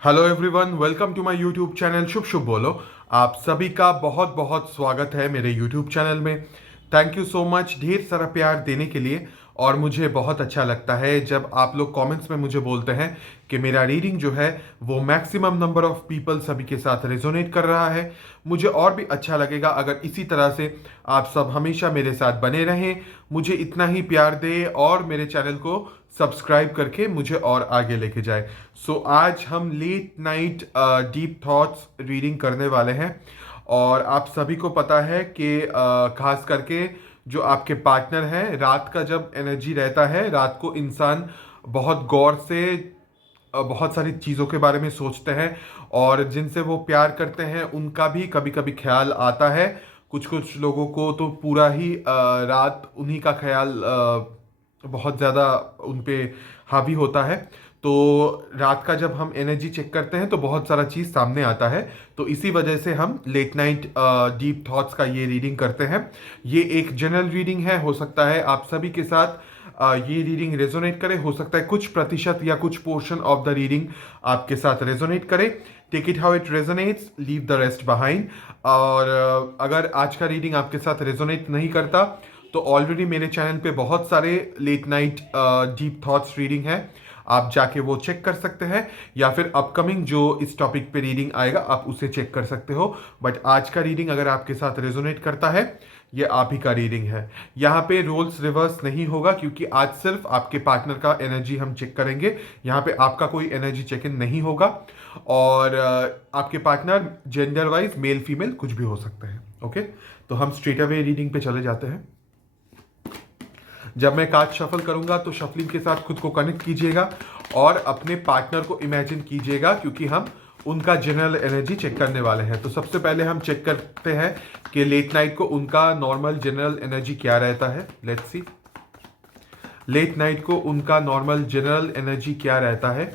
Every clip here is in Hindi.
Hello everyone, welcome to my YouTube channel Shubh Shubh Bolo. आप सभी का बहुत बहुत स्वागत है मेरे यूट्यूब चैनल में। थैंक यू सो मच ढेर सारा प्यार देने के लिए। और मुझे बहुत अच्छा लगता है जब आप लोग कमेंट्स में मुझे बोलते हैं कि मेरा रीडिंग जो है वो मैक्सिमम नंबर ऑफ पीपल सभी के साथ रेजोनेट कर रहा है। मुझे और भी अच्छा लगेगा अगर इसी तरह से आप सब हमेशा मेरे साथ बने रहें, मुझे इतना ही प्यार दे और मेरे चैनल को सब्सक्राइब करके मुझे और आगे लेके जाए। सो आज हम late night deep thoughts reading करने वाले हैं। और आप सभी को पता है कि खास करके जो आपके पार्टनर हैं, रात का जब एनर्जी रहता है, रात को इंसान बहुत गौर से बहुत सारी चीज़ों के बारे में सोचते हैं। और जिनसे वो प्यार करते हैं उनका भी कभी कभी ख्याल आता है। कुछ कुछ लोगों को तो पूरा ही रात उन्हीं का ख्याल बहुत ज़्यादा उन पे हावी होता है। तो रात का जब हम एनर्जी चेक करते हैं तो बहुत सारा चीज़ सामने आता है। तो इसी वजह से हम लेट नाइट डीप थॉट्स का ये रीडिंग करते हैं। ये एक जनरल रीडिंग है, हो सकता है आप सभी के साथ ये रीडिंग रेजोनेट करे, हो सकता है कुछ प्रतिशत या कुछ पोर्शन ऑफ द रीडिंग आपके साथ रेजोनेट करे। Take it how it resonates, leave the rest behind. और अगर आज का रीडिंग आपके साथ रेजोनेट नहीं करता तो ऑलरेडी मेरे चैनल पे बहुत सारे late night deep thoughts reading है, आप जाके वो चेक कर सकते हैं। या फिर अपकमिंग जो इस टॉपिक पे रीडिंग आएगा आप उसे चेक कर सकते हो। बट आज का रीडिंग अगर आपके साथ रेजोनेट करता है, ये आप ही का रीडिंग है। यहाँ पे रोल्स रिवर्स नहीं होगा क्योंकि आज सिर्फ आपके पार्टनर का एनर्जी हम चेक करेंगे। यहाँ पे आपका कोई एनर्जी चेक इन नहीं होगा। और आपके partner gender wise male female कुछ भी हो सकते हैं। ओके, तो हम स्ट्रेट अवे रीडिंग पे चले जाते हैं। जब मैं कार्ड शफल करूंगा तो शफलिंग के साथ खुद को कनेक्ट कीजिएगा और अपने पार्टनर को इमेजिन कीजिएगा, क्योंकि हम उनका जनरल एनर्जी चेक करने वाले हैं। तो सबसे पहले हम चेक करते हैं कि लेट नाइट को उनका नॉर्मल जनरल एनर्जी क्या रहता है। लेट्स सी, लेट नाइट को उनका नॉर्मल जनरल एनर्जी क्या रहता है,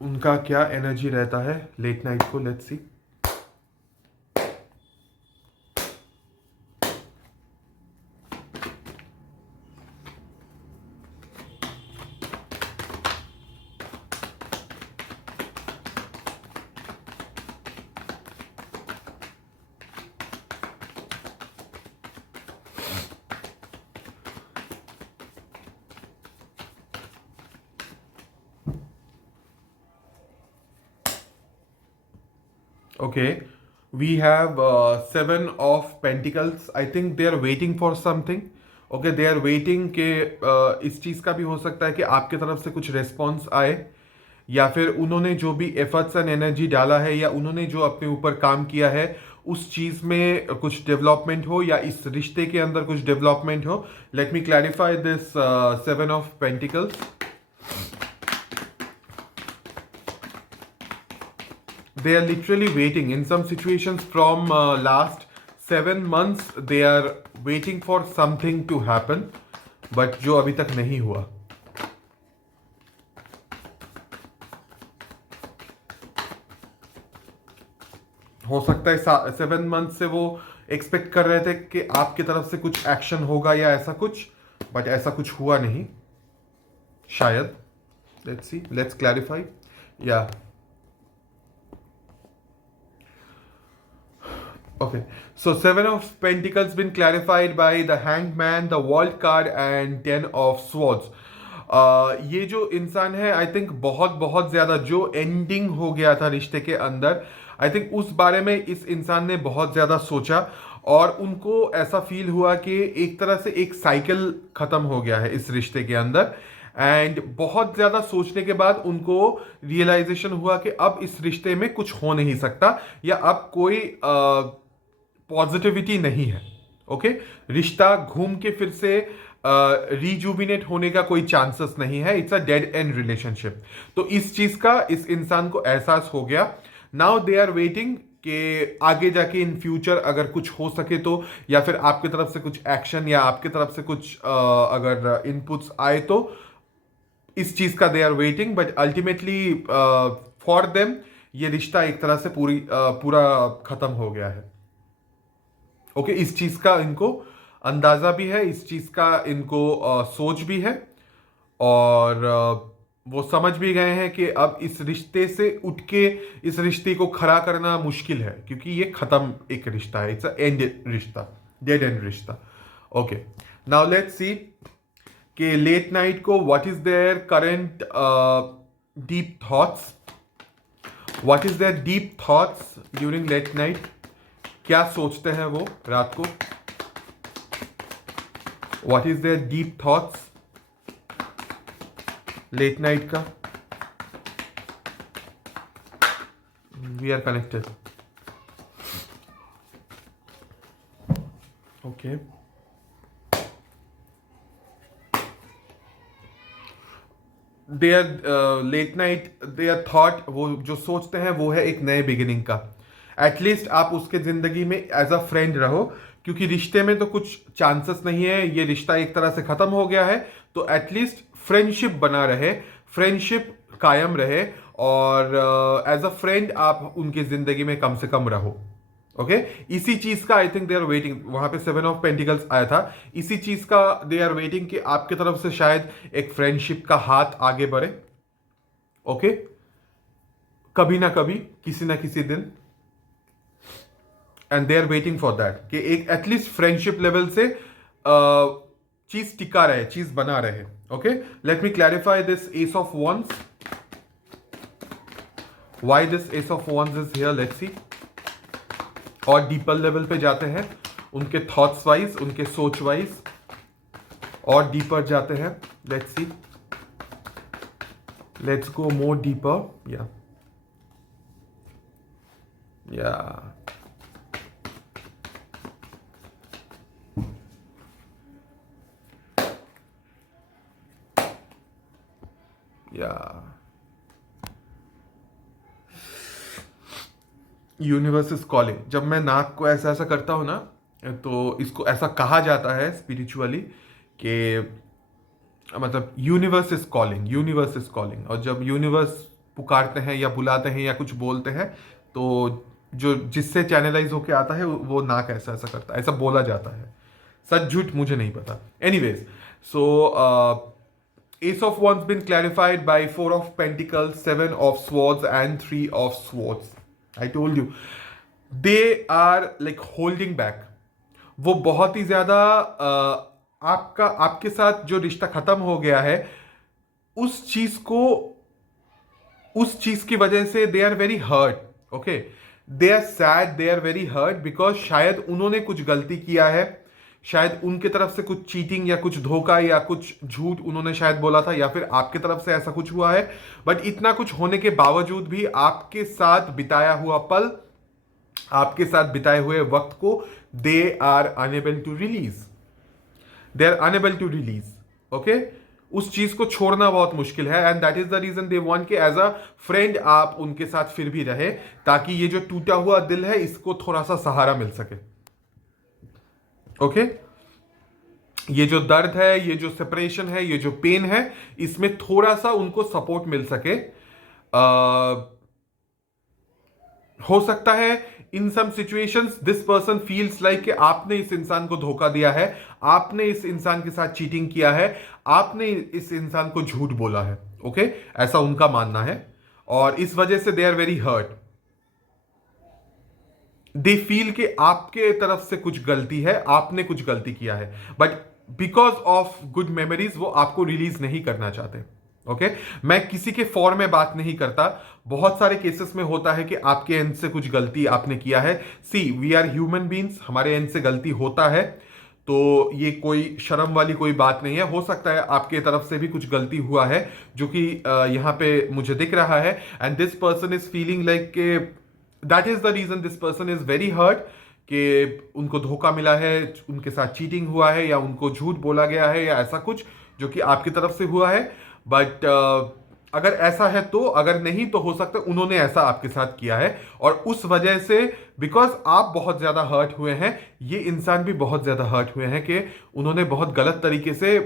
उनका क्या एनर्जी रहता है लेट नाइट को। Let's see, okay, we have seven of pentacles. I think they are waiting for something. Okay, they are waiting के इस चीज़ का भी हो सकता है कि आपके तरफ से कुछ रिस्पॉन्स आए, या फिर उन्होंने जो भी एफर्ट्स एंड एनर्जी डाला है या उन्होंने जो अपने ऊपर काम किया है उस चीज़ में कुछ डेवलपमेंट हो या इस रिश्ते के अंदर कुछ डेवलपमेंट हो। Late me clarify this seven of pentacles. They are literally waiting in some situations from last 7 months. They are waiting for something to happen, but जो अभी तक नहीं हुआ। हो सकता है 7 मंथ से वो एक्सपेक्ट कर रहे थे कि आपकी तरफ से कुछ एक्शन होगा या ऐसा कुछ, बट ऐसा कुछ हुआ नहीं शायद। Let's see, let's clarify. या Okay, so Seven of Pentacles been clarified by the Hanged Man, the World card and Ten of Swords. ये जो इंसान है आई थिंक बहुत बहुत ज़्यादा जो एंडिंग हो गया था रिश्ते के अंदर, आई थिंक उस बारे में इस इंसान ने बहुत ज़्यादा सोचा। और उनको ऐसा फील हुआ कि एक तरह से एक साइकिल ख़त्म हो गया है इस रिश्ते के अंदर। एंड बहुत ज़्यादा सोचने के बाद उनको रियलाइजेशन हुआ कि अब इस रिश्ते में कुछ हो नहीं सकता, या अब कोई पॉजिटिविटी नहीं है। ओके, रिश्ता घूम के फिर से रिजुविनेट होने का कोई चांसेस नहीं है। It's a dead and relationship. तो इस चीज का इस इंसान को एहसास हो गया। नाउ दे आर वेटिंग कि आगे जाके इन फ्यूचर अगर कुछ हो सके तो, या फिर आपकी तरफ से कुछ एक्शन या आपकी तरफ से कुछ अगर इनपुट्स आए तो इस चीज का they are waiting. But ultimately for them ये रिश्ता एक तरह से पूरा खत्म हो गया है। ओके, इस चीज का इनको अंदाजा भी है, इस चीज का इनको सोच भी है। और वो समझ भी गए हैं कि अब इस रिश्ते से उठ के इस रिश्ते को खड़ा करना मुश्किल है, क्योंकि ये खत्म एक रिश्ता है, इट्स अ एंड रिश्ता, डेड एंड रिश्ता. ओके, नाउ लेट्स सी कि लेट नाइट को what is their current deep thoughts. What is their deep thoughts during late night. क्या सोचते हैं वो रात को. What is their deep thoughts late night का. We are connected. Okay, their late night their thought, वो जो सोचते हैं वो है एक नए बिगिनिंग का. एटलीस्ट आप उसके जिंदगी में एज अ फ्रेंड रहो, क्योंकि रिश्ते में तो कुछ चांसेस नहीं है, ये रिश्ता एक तरह से खत्म हो गया है, तो एटलीस्ट फ्रेंडशिप बना रहे, फ्रेंडशिप कायम रहे, और एज अ फ्रेंड आप उनकी जिंदगी में कम से कम रहो. ओके, इसी चीज का I think they are waiting. वहां पे 7 ऑफ पेंटिकल्स आया था, इसी चीज का दे आर वेटिंग कि आपके तरफ से शायद एक फ्रेंडशिप का हाथ आगे बढ़े. ओके, कभी ना कभी, किसी ना किसी दिन. And they are waiting for that कि एक एटलीस्ट फ्रेंडशिप लेवल से चीज टिका रहे, चीज बना रहे. Okay, let me clarify this S of wands. Why this S of wands is here, let's see. और डीपर लेवल पे जाते हैं, उनके थॉट्स वाइज, उनके सोच वाइज, और डीपर जाते हैं. Let's see, let's go more deeper. या यूनिवर्स इज कॉलिंग. जब मैं नाक को ऐसा ऐसा करता हूं ना, तो इसको ऐसा कहा जाता है स्पिरिचुअली कि मतलब universe is calling, universe is calling. और जब यूनिवर्स पुकारते हैं या बुलाते हैं या कुछ बोलते हैं, तो जो जिससे चैनलाइज होके आता है वो नाक ऐसा ऐसा करता है, ऐसा बोला जाता है. सच झूठ मुझे नहीं पता. Anyways, so Ace of Wands been clarified by 4 of Pentacles, 7 of Swords and 3 of Swords. I told you, they are like holding back. वो बहुत ही ज्यादा आपके साथ जो रिश्ता खत्म हो गया है, उस चीज की वजह से they are very hurt. Okay, they are sad, they are very hurt, because शायद उन्होंने कुछ गलती किया है, शायद उनके तरफ से कुछ चीटिंग या कुछ धोखा या कुछ झूठ उन्होंने शायद बोला था, या फिर आपके तरफ से ऐसा कुछ हुआ है. बट इतना कुछ होने के बावजूद भी आपके साथ बिताया हुआ पल, आपके साथ बिताए हुए वक्त को they are unable to release. They are unable to release. Okay, उस चीज को छोड़ना बहुत मुश्किल है. And that is the reason they want कि एज अ फ्रेंड आप उनके साथ फिर भी रहे, ताकि ये जो टूटा हुआ दिल है इसको थोड़ा सा सहारा मिल सके. ओके, ये जो दर्द है, ये जो सेपरेशन है, ये जो पेन है, इसमें थोड़ा सा उनको सपोर्ट मिल सके. हो सकता है in some situations this person feels like कि आपने इस इंसान को धोखा दिया है, आपने इस इंसान के साथ चीटिंग किया है, आपने इस इंसान को झूठ बोला है. ओके, ऐसा उनका मानना है, और इस वजह से they are very hurt. They feel कि आपके तरफ से कुछ गलती है, आपने कुछ गलती किया है, but because of good memories वो आपको रिलीज नहीं करना चाहते. ओके, मैं किसी के फॉर में बात नहीं करता. बहुत सारे केसेस में होता है कि आपके एंड से कुछ गलती आपने किया है. सी, वी आर ह्यूमन बींग्स, हमारे एंड से गलती होता है, तो ये कोई शर्म वाली कोई बात नहीं है. हो सकता है आपके तरफ से भी कुछ गलती हुआ है, जो कि यहां पे मुझे दिख रहा है. And this person is feeling like के that is the reason this person is very hurt कि उनको धोखा मिला है, उनके साथ चीटिंग हुआ है, या उनको झूठ बोला गया है, या ऐसा कुछ जो कि आपकी तरफ से हुआ है. बट अगर ऐसा है तो, अगर नहीं तो हो सकता है उन्होंने ऐसा आपके साथ किया है, और उस वजह से बिकॉज आप बहुत ज्यादा हर्ट हुए हैं, ये इंसान भी बहुत ज्यादा हर्ट हुए हैं कि उन्होंने बहुत गलत तरीके से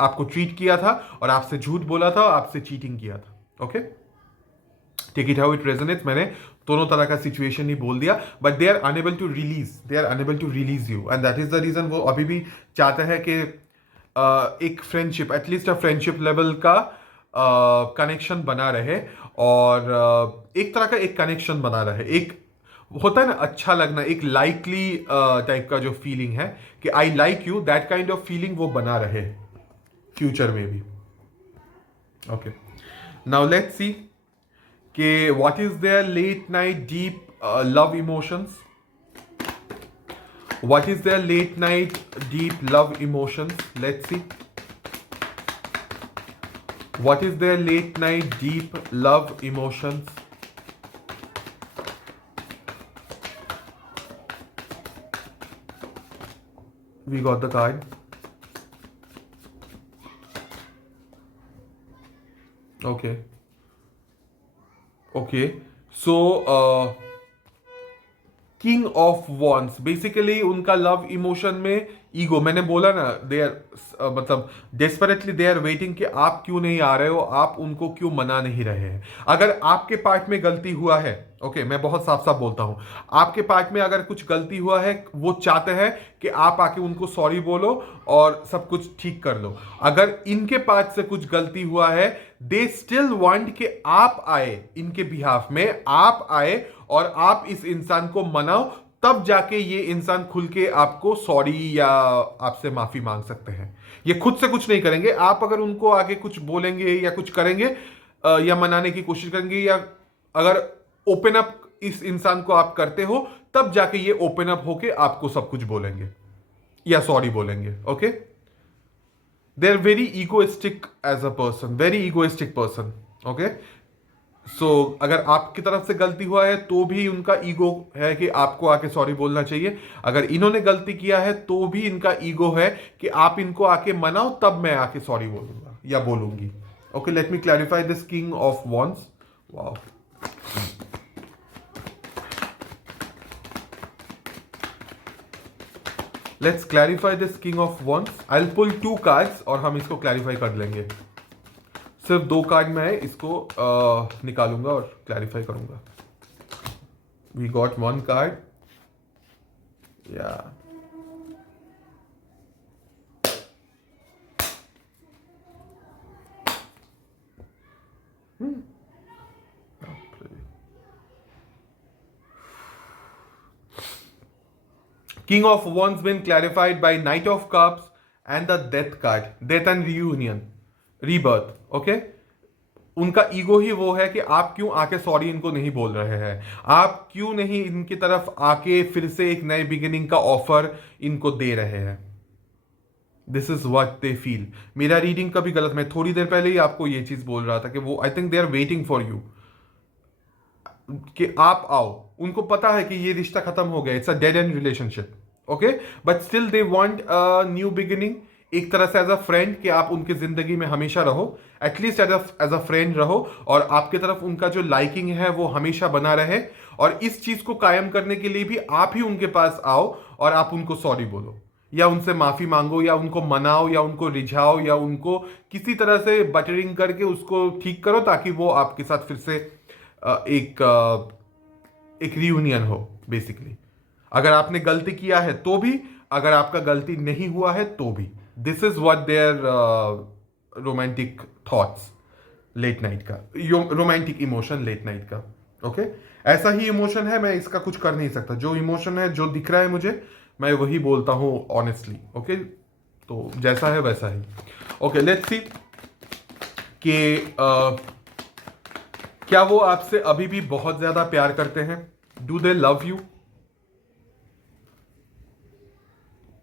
आपको ट्रीट किया था, और आपसे झूठ बोला था, आपसे चीटिंग किया था. Okay, take it how it resonates. मैंने दोनों तरह का सिचुएशन ही बोल दिया, but they are unable to release, they are unable to release you. And that is the reason वो अभी भी चाहते हैं कि एक फ्रेंडशिप, एटलीस्ट फ्रेंडशिप लेवल का कनेक्शन बना रहे, और एक तरह का एक कनेक्शन बना रहे, एक होता है ना अच्छा लगना, एक लाइकली टाइप का जो फीलिंग है कि I like you, that kind of feeling वो बना रहे फ्यूचर में भी। ओके, नाउ लेट्स सी कि what is their late night deep love emotions. What is their late night deep love emotions? Let's see. What is their late night deep love emotions? We got the card. Okay. Okay. So, king of once, basically उनका लव इमोशन में ईगो, मैंने बोला ना, दे आर मतलब डेस्परेटली दे आर वेटिंग कि आप क्यों नहीं आ रहे हो, आप उनको क्यों मना नहीं रहे हैं। अगर आपके पार्ट में गलती हुआ है, ओके, मैं बहुत साफ साफ बोलता हूं, आपके पार्ट में अगर कुछ गलती हुआ है, वो चाहते हैं कि आप आके उनको सॉरी बोलो और सब कुछ ठीक कर लो। अगर इनके पार्ट से कुछ गलती हुआ है, दे स्टिल वांट कि आप आए, इनके बिहाफ में आप आए और आप इस इंसान को मनाओ, तब जाके ये इंसान खुल के आपको सॉरी या आपसे माफी मांग सकते हैं। ये खुद से कुछ नहीं करेंगे। आप अगर उनको आगे कुछ बोलेंगे या कुछ करेंगे या मनाने की कोशिश करेंगे, या अगर ओपन अप इस इंसान को आप करते हो, तब जाके ये ओपन अप होके आपको सब कुछ बोलेंगे या सॉरी बोलेंगे। Okay, they are very egoistic as a person, very egoistic person. Okay, so अगर आपकी तरफ से गलती हुआ है तो भी उनका ईगो है कि आपको आके सॉरी बोलना चाहिए। अगर इन्होंने गलती किया है तो भी इनका ईगो है कि आप इनको आके मनाओ, तब मैं आके सॉरी बोलूंगा या बोलूंगी। Okay, let me clarify this king of wands. Wow, let's clarify this king of wands. I will pull 2 cards और हम इसको क्लैरिफाई कर लेंगे। सिर्फ 2 कार्ड मैं इसको निकालूंगा और क्लैरिफाई करूंगा। वी गॉट 1 कार्ड, या King of Wands been clarified by Knight of Cups and the Death card, Death and Reunion, Rebirth. Okay, उनका ईगो ही वो है कि आप क्यों आके सॉरी इनको नहीं बोल रहे हैं, आप क्यों नहीं इनकी तरफ आके फिर से एक नए बिगिनिंग का ऑफर इनको दे रहे हैं। This is what they feel. मेरा रीडिंग कभी गलत, मैं थोड़ी देर पहले ही आपको ये चीज बोल रहा था कि वो, I think they are waiting for you कि आप आओ। उनको पता है कि ये रिश्ता खत्म हो गया, it's a dead and relationship. Okay, but still they want a new beginning, एक तरह से एज अ फ्रेंड कि आप उनकी जिंदगी में हमेशा रहो, एटलीस्ट एज अ फ्रेंड रहो, और आपकी तरफ उनका जो लाइकिंग है वो हमेशा बना रहे। और इस चीज को कायम करने के लिए भी आप ही उनके पास आओ और आप उनको सॉरी बोलो या उनसे माफी मांगो या उनको मनाओ या उनको रिझाओ या उनको किसी तरह से बटरिंग करके उसको ठीक करो, ताकि वो आपके साथ फिर से एक रियूनियन हो बेसिकली। अगर आपने गलती किया है तो भी, अगर आपका गलती नहीं हुआ है तो भी। This is what their romantic thoughts late night का, रोमांटिक इमोशन लेट नाइट का। ओके, ऐसा ही इमोशन है, मैं इसका कुछ कर नहीं सकता। जो इमोशन है, जो दिख रहा है मुझे, मैं वही बोलता हूं ऑनेस्टली। ओके, तो जैसा है वैसा ही। ओके, लेट्स सी कि क्या वो आपसे अभी भी बहुत ज्यादा प्यार करते हैं? Do they love you?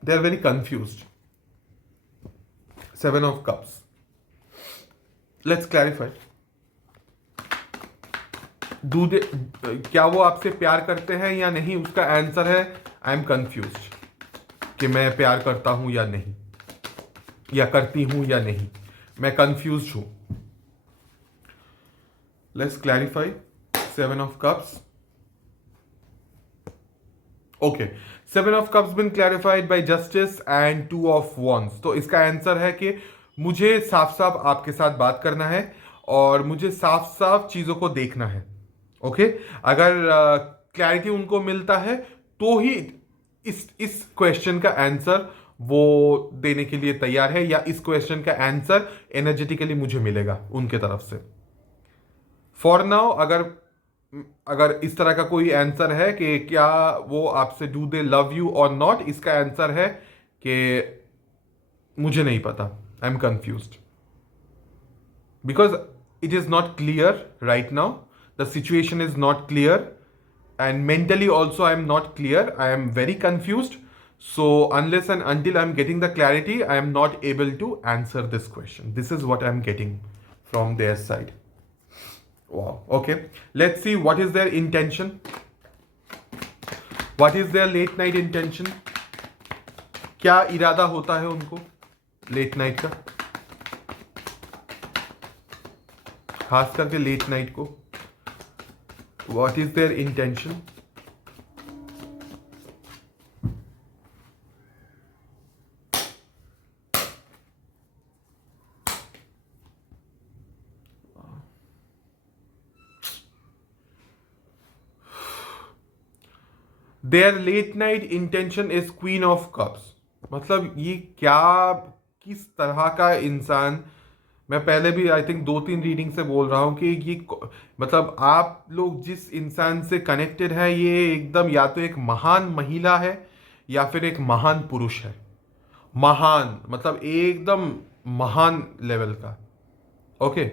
They are very confused. 7 of Cups. Let's clarify. Do they, क्या वो आपसे प्यार करते हैं या नहीं? उसका आंसर है आई एम कंफ्यूज्ड, कि मैं प्यार करता हूं या नहीं, या करती हूं या नहीं, मैं कंफ्यूज्ड हूं। Let's clarify. 7 of Cups. Okay. 7 of Cups been clarified by Justice and 2 of Wands. तो इसका आंसर है कि मुझे साफ साफ आपके साथ बात करना है और मुझे साफ साफ चीजों को देखना है। ओके, अगर क्लैरिटी उनको मिलता है तो ही इस क्वेश्चन का आंसर वो देने के लिए तैयार है, या इस क्वेश्चन का आंसर एनर्जेटिकली मुझे मिलेगा उनके तरफ से। फॉर नाउ अगर अगर इस तरह का कोई आंसर है कि क्या वो आपसे डू दे लव यू और नॉट, इसका आंसर है कि मुझे नहीं पता, I am confused, because it is not clear right now, the situation is not clear, and mentally also I am not clear, I am very confused. So unless and until I am getting the clarity, I am not able to answer this question. This is what I am getting from their side. Wow. Okay, let's see what is their intention, what is their late night intention. क्या इरादा होता है उनको लेट नाइट का, खास करके लेट नाइट को? What is their intention? Their late night intention is Queen of Cups. मतलब ये क्या, किस तरह का इंसान, मैं पहले भी आई थिंक 2-3 रीडिंग से बोल रहा हूँ कि ये मतलब आप लोग जिस इंसान से कनेक्टेड है, ये एकदम या तो एक महान महिला है या फिर एक महान पुरुष है। महान मतलब एकदम महान लेवल का। ओके,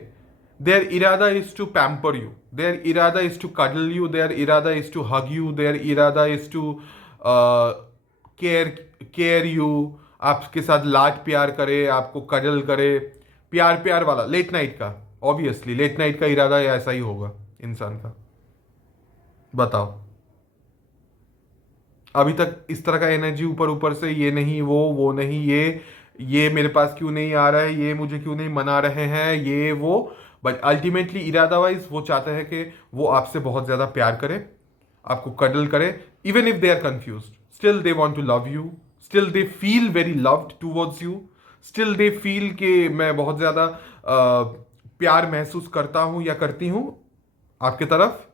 देयर इरादा is to pamper you, their इरादा is to cuddle you, their इरादा is to hug you, their इरादा is to care care you, आपके साथ लाड प्यार करे, आपको कडल करे, प्यार प्यार वाला लेट नाइट का। ऑब्वियसली लेट नाइट का इरादा ऐसा ही होगा इंसान का। बताओ, अभी तक इस तरह का एनर्जी ऊपर ऊपर से ये नहीं वो नहीं, ये मेरे पास क्यों नहीं आ रहा है, ये मुझे क्यों नहीं मना रहे हैं, ये वो, बट अल्टीमेटली इरादा वाइज वो चाहते हैं कि वो आपसे बहुत ज्यादा प्यार करे, आपको कडल करे, even if they are confused, still they want to love you, still they feel very loved towards you, still they feel कि मैं बहुत ज़्यादा प्यार महसूस करता हूँ या करती हूँ आपके तरफ,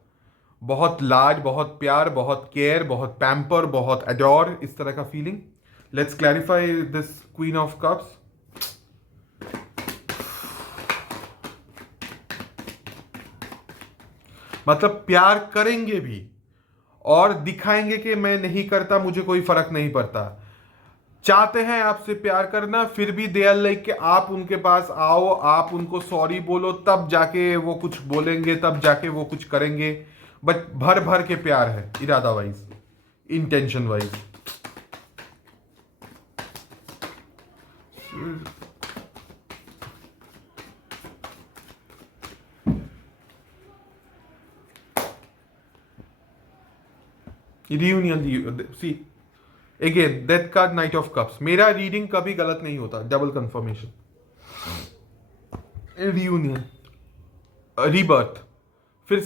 बहुत लाड, बहुत प्यार, बहुत केयर, बहुत पैम्पर, बहुत अडोर, इस तरह का feeling. Let's clarify this queen of cups. मतलब प्यार करेंगे भी और दिखाएंगे कि मैं नहीं करता, मुझे कोई फर्क नहीं पड़ता, चाहते हैं आपसे प्यार करना, फिर भी दे आर लाइक कि आप उनके पास आओ, आप उनको सॉरी बोलो, तब जाके वो कुछ बोलेंगे, तब जाके वो कुछ करेंगे, बट भर भर के प्यार है इरादा wise, intention wise. Reunion, see again death card, knight of cups. मेरा रीडिंग कभी गलत नहीं होता, डबल कंफर्मेशन। रियूनियन, रीबर्थ, फिर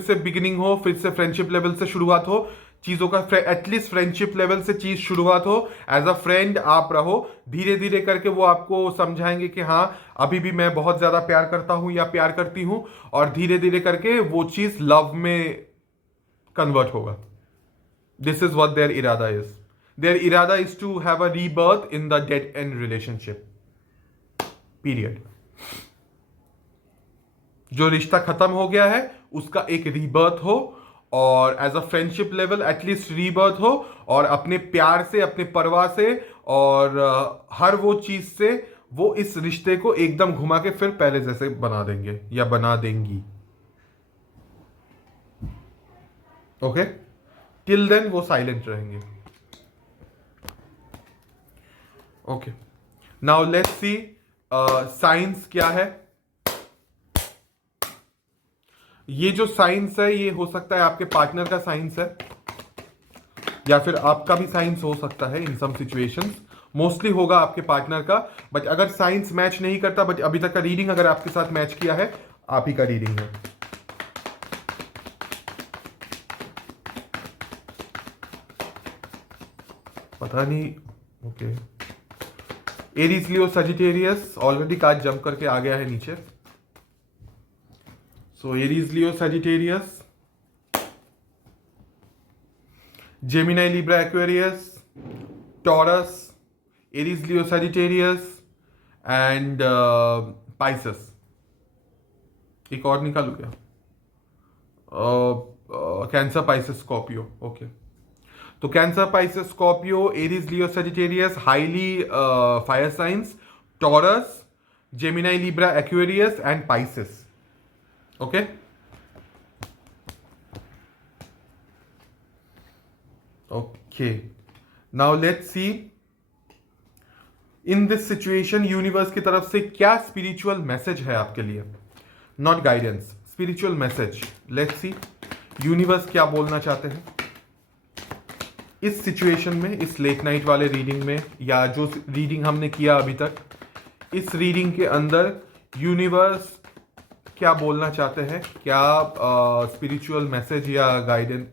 से बिगिनिंग हो, फिर से फ्रेंडशिप लेवल से शुरुआत हो चीजों का, एटलीस्ट फ्रेंडशिप लेवल से चीज शुरुआत हो, एज अ फ्रेंड आप रहो, धीरे धीरे करके वो आपको समझाएंगे कि हाँ अभी भी मैं बहुत ज्यादा प्यार करता हूं या प्यार करती हूं, और धीरे धीरे करके वो चीज लव में कन्वर्ट होगा। दिस इज व्हाट देयर इरादा is. Their irada is to have a rebirth in the dead end relationship. Period. जो रिश्ता खत्म हो गया है उसका एक रीबर्थ हो, और as a friendship level at least rebirth हो, और अपने प्यार से, अपने परवाह से, और हर वो चीज से वो इस रिश्ते को एकदम घुमा के फिर पहले जैसे बना देंगे या बना देंगी। ओके, टिल देन वो साइलेंट रहेंगे। Okay, now let's C science क्या है। ये जो साइंस है ये हो सकता है आपके पार्टनर का साइंस है, या फिर आपका भी साइंस हो सकता है इन सम सिचुएशंस, मोस्टली होगा आपके पार्टनर का, बट अगर साइंस मैच नहीं करता, बट अभी तक का रीडिंग अगर आपके साथ मैच किया है, आप ही का रीडिंग है। पता नहीं। ओके, एरीज, लियो, सजिटेरियस, ऑलरेडी कार्ड जंप करके आ गया है नीचे। सो Aries, Leo, Sagittarius, Gemini, Libra, Aquarius, taurus, Aries, Leo, Sagittarius and Pisces. एक और निकालू क्या? Cancer, Pisces, Scorpio. ओके, तो cancer, Pisces, Scorpio, Aries, Leo, Sagittarius, highly fire science, taurus, Gemini, Libra, Aquarius and Pisces. Okay, okay, now let's C in this situation universe की तरफ से क्या स्पिरिचुअल मैसेज है आपके लिए। Not guidance, spiritual message. Let's see universe क्या बोलना चाहते हैं इस सिचुएशन में, इस लेट नाइट वाले रीडिंग में, या जो रीडिंग हमने किया अभी तक, इस रीडिंग के अंदर यूनिवर्स क्या बोलना चाहते हैं, क्या स्पिरिचुअल मैसेज या गाइडेंस।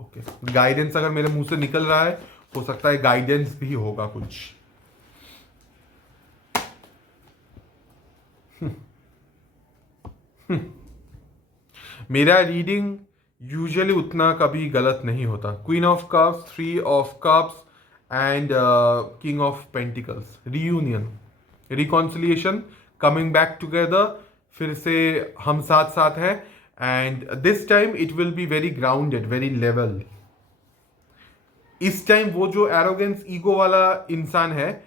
ओके, गाइडेंस अगर मेरे मुंह से निकल रहा है, हो सकता है गाइडेंस भी होगा कुछ। मेरा रीडिंग यूजुअली उतना कभी गलत नहीं होता। Queen of cups, 3 of cups and king of pentacles, reunion, reconciliation, coming back together, फिर से हम साथ साथ हैं, and this time it will be very grounded, very level. इस टाइम वो जो एरोगेंस, ईगो वाला इंसान है,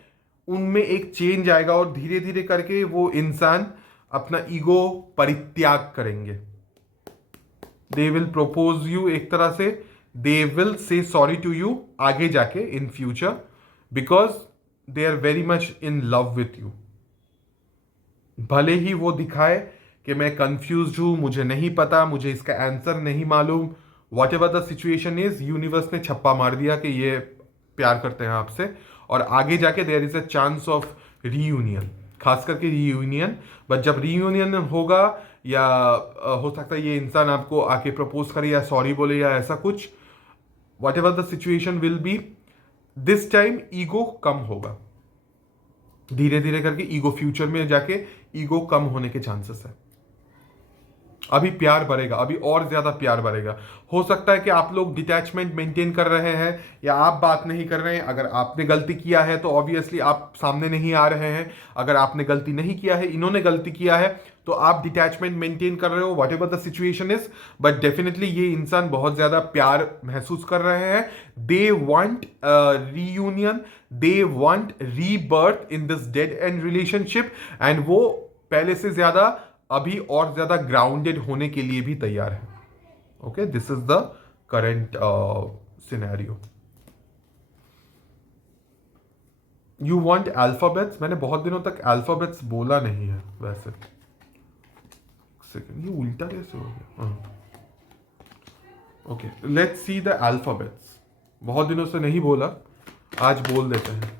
उनमें एक चेंज आएगा और धीरे धीरे करके वो इंसान अपना ईगो परित्याग करेंगे। दे विल प्रपोज यू, एक तरह से they will say sorry to you आगे जाके in future, because they are very much in love with you. भले ही वो दिखाए कि मैं कंफ्यूज हूं, मुझे नहीं पता, मुझे इसका आंसर नहीं मालूम, what ever the situation is, universe ने छप्पा मार दिया कि ये प्यार करते हैं आपसे, और आगे जाके there is a chance of reunion, खास करके रीयूनियन। बट जब रीयूनियन होगा, या हो सकता है ये इंसान आपको आके प्रपोज करे या सॉरी बोले या ऐसा कुछ, whatever the situation will be, this time ego कम होगा। धीरे धीरे करके ईगो, फ्यूचर में जाके ईगो कम होने के चांसेस है। अभी प्यार बढ़ेगा, अभी और ज्यादा प्यार बढ़ेगा। हो सकता है कि आप लोग डिटैचमेंट मेंटेन कर रहे हैं, या आप बात नहीं कर रहे हैं। अगर आपने गलती किया है तो ऑब्वियसली आप सामने नहीं आ रहे हैं। अगर आपने गलती नहीं किया है, इन्होंने गलती किया है, तो आप डिटैचमेंट मेंटेन कर रहे हो, what ever the situation is. But definitely ये इंसान बहुत ज्यादा प्यार महसूस कर रहे हैं। They want reunion, they want rebirth in this dead and relationship, and वो पहले से ज्यादा, अभी और ज्यादा ग्राउंडेड होने के लिए भी तैयार है। Okay, this is the current scenario. You want alphabets. मैंने बहुत दिनों तक अल्फाबेट्स बोला नहीं है वैसे। सेकंड, ये उल्टा कैसे हो गया? Okay, let's see the alphabets. बहुत दिनों से नहीं बोला, आज बोल देते हैं।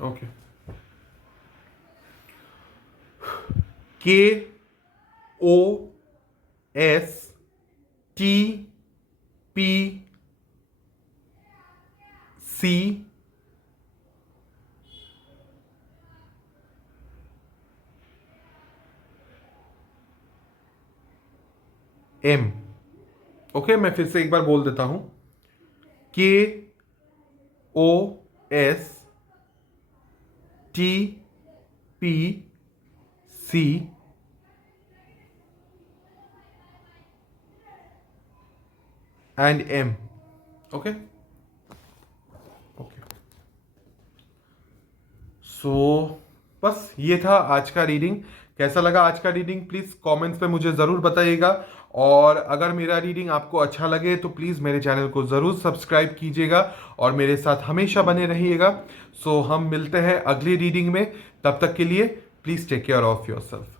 Okay, KOSTPC M। ओके, मैं फिर से एक बार बोल देता हूं। KOSTPC and M। Okay, okay, so बस ये था आज का रीडिंग। कैसा लगा आज का रीडिंग, प्लीज कमेंट्स पे मुझे जरूर बताइएगा। और अगर मेरा रीडिंग आपको अच्छा लगे तो प्लीज मेरे चैनल को जरूर सब्सक्राइब कीजिएगा और मेरे साथ हमेशा बने रहिएगा। सो हम मिलते हैं अगली रीडिंग में। तब तक के लिए please take care of yourself.